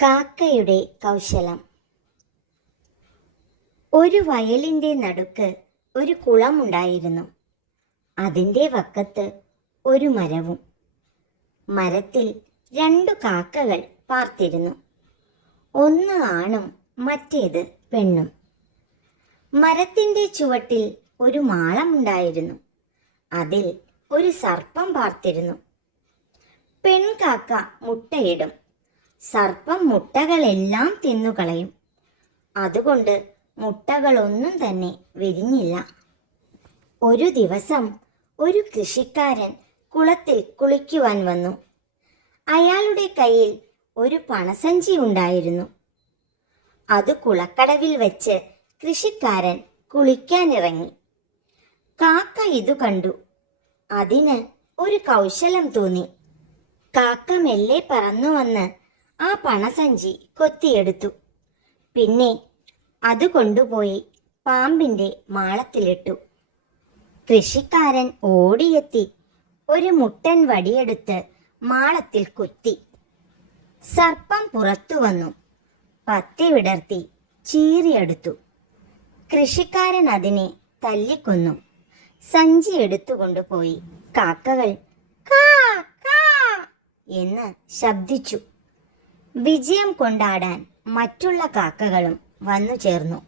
കാക്കയുടെ കൗശലം. ഒരു വയലിൻ്റെ നടുക്ക് ഒരു കുളമുണ്ടായിരുന്നു. അതിൻ്റെ വക്കത്ത് ഒരു മരവും. മരത്തിൽ 2 കാക്കകൾ പാർത്തിരുന്നു. ഒന്ന് ആണും മറ്റേത് പെണ്ണും. മരത്തിൻ്റെ ചുവട്ടിൽ ഒരു മാളമുണ്ടായിരുന്നു. അതിൽ ഒരു സർപ്പം പാർത്തിരുന്നു. പെൺകാക്ക മുട്ടയിടും. സർപ്പം മുട്ടകളെല്ലാം തിന്നുകളയും. അതുകൊണ്ട് മുട്ടകളൊന്നും തന്നെ വിരിഞ്ഞില്ല. ഒരു ദിവസം ഒരു കൃഷിക്കാരൻ കുളത്തിൽ കുളിക്കുവാൻ വന്നു. അയാളുടെ കയ്യിൽ ഒരു പണസഞ്ചി ഉണ്ടായിരുന്നു. അത് കുളക്കടവിൽ വെച്ച് കൃഷിക്കാരൻ കുളിക്കാനിറങ്ങി. കാക്ക ഇതു കണ്ടു. അതിന് ഒരു കൗശലം തോന്നി. കാക്ക മെല്ലെ പറന്നു വന്ന് ആ പണസഞ്ചി കൊത്തിയെടുത്തു. പിന്നെ അത് കൊണ്ടുപോയി പാമ്പിൻ്റെ മാളത്തിലിട്ടു. കൃഷിക്കാരൻ ഓടിയെത്തി ഒരു മുട്ടൻ വടിയെടുത്ത് മാളത്തിൽ കുത്തി. സർപ്പം പുറത്തു വന്നു. പത്തി വിടർത്തി ചീറിയെടുത്തു. കൃഷിക്കാരൻ അതിനെ തല്ലിക്കൊന്നു. സഞ്ചി എടുത്തുകൊണ്ടുപോയി. കാക്കകൾ കാ കാ എന്ന് ശബ്ദിച്ചു. വിജയം കൊണ്ടാടാൻ മറ്റുള്ള കാക്കകളും വന്നു ചേർന്നു.